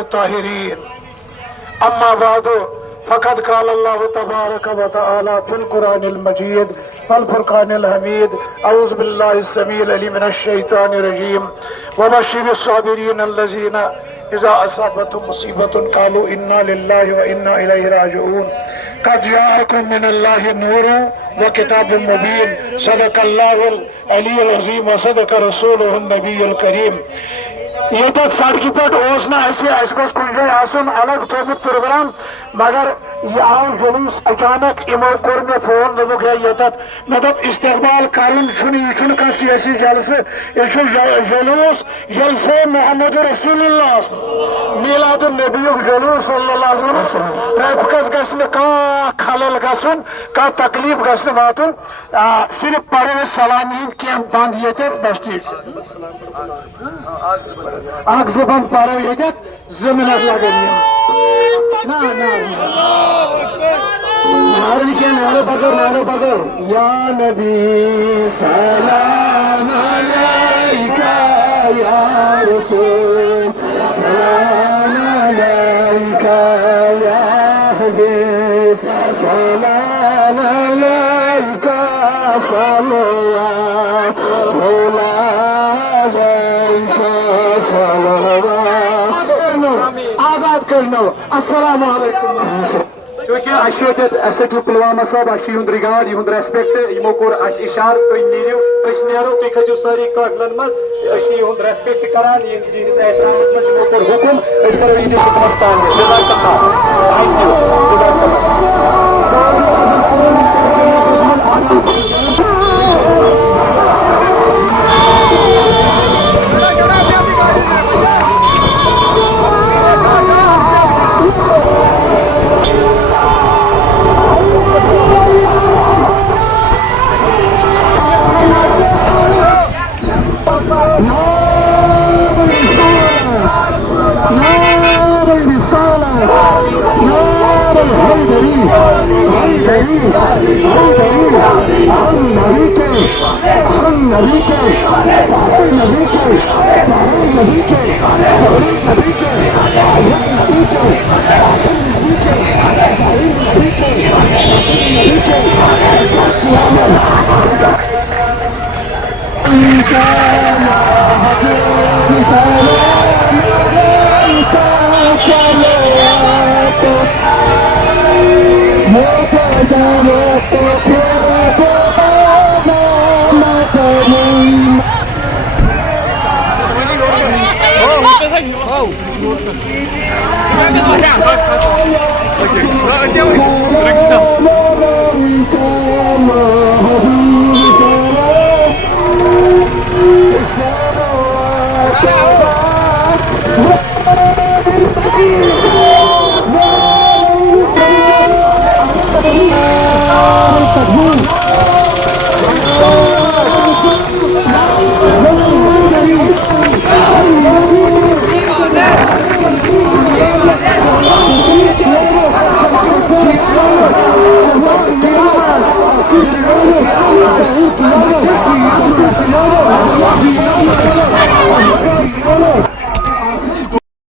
الطاهرين. أما بعد فقد قال الله تبارك وتعالى في القرآن المجيد والفرقان الحميد: أعوذ بالله السميع العليم من الشيطان الرجيم. وبشر الصابرين الذين إذا أصابتهم مصيبة قالوا إنا لله وإنا إليه راجعون. قد جاءكم من الله نور وكتاب مبين. صدق الله العلي العظيم وصدق رسوله النبي الكريم. یتھ سڑکہ پہ گوس کن جائے آسن الگ تھومت پروگرام، مگر یہ آو جلوس اچانک امو کور مے فون دوک ہے یتھ مے دپ استقبال کرن یہ کھانا سیاسی جلسہ، یہ جلوس جلسہ محمد رسول اللہ میلاد النبی جلوس صلی اللہ علیہ وسلم. ٹریفکس گھن کھانا خلل گھن، کھانا تکلیف گھن واتن، صرف پڑھو سلامی کی بند یہ بس ٹھیک اخ زبان پارو یہ زمینس لگن نعرہ بغیر یا نبی سلام علیکہ یا رسول سلام علیکہ یا حبیب سلام علیکہ صلوات آزاد کرنو. السلام علیکم. چونکہ ایس ایچ او پلوامہ صاحب اہد رگاڈ یہ ریسپیکٹ یمو کور اشار تھی نیرو نیرو تھی کھسو ساری قافلن مز یہ ریسپیکٹ کران یہندس احترامس مز یمو کور حکم کرو یہندس حکمس تعمیل. جزاک اللہ. Thank you. جزاک اللہ. Oh,